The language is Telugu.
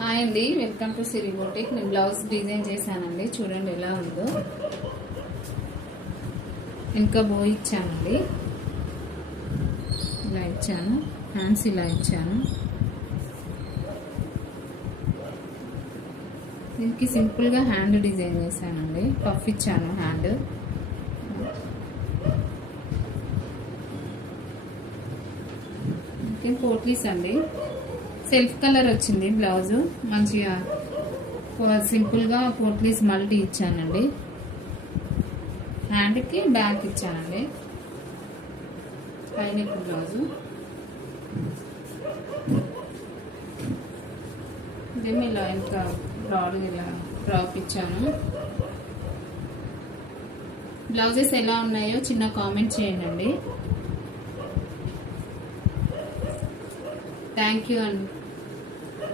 హాయ్ అండి, వెల్కమ్ టు సిరి బొటిక్. నేను బ్లౌజ్ డిజైన్ చేశానండి, చూడండి ఎలా ఉందో. ఇంకా బో ఇచ్చానండి, ఇలా ఇచ్చాను. హ్యాండ్స్ ఇలా ఇచ్చాను. దీనికి సింపుల్గా హ్యాండ్ డిజైన్ చేశానండి. పఫ్ ఇచ్చాను హ్యాండ్. ఇంకేం పోట్లీస్ అండి, సెల్ఫ్ కలర్ వచ్చింది బ్లౌజు. మంచిగా సింపుల్గా పోట్లీస్ మల్టీ ఇచ్చానండి. హ్యాండ్కి బ్యాక్ ఇచ్చానండి. పైన బ్లౌజు ఇదేమి ఇలా ఇంకా బ్రాడ్ ఇలా డ్రాప్ ఇచ్చాను. బ్లౌజెస్ ఎలా ఉన్నాయో చిన్న కామెంట్ చేయండి. థ్యాంక్ యూ అండి.